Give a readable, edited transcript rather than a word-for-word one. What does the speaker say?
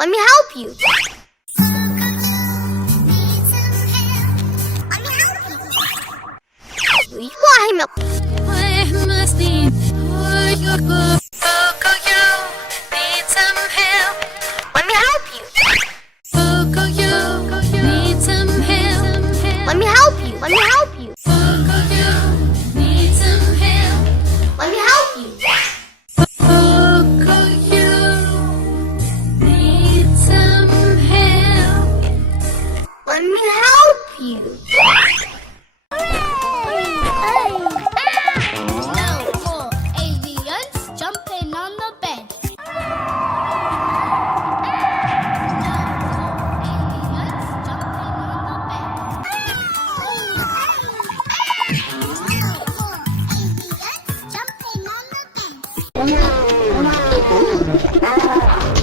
Let me help you. 이거 Let me help you. Let me help you. Let me help you. Let me help you. Let me help you. No more aliens jumping on the bed. No more aliens jumping on the bed. No more aliens jumping on the bed.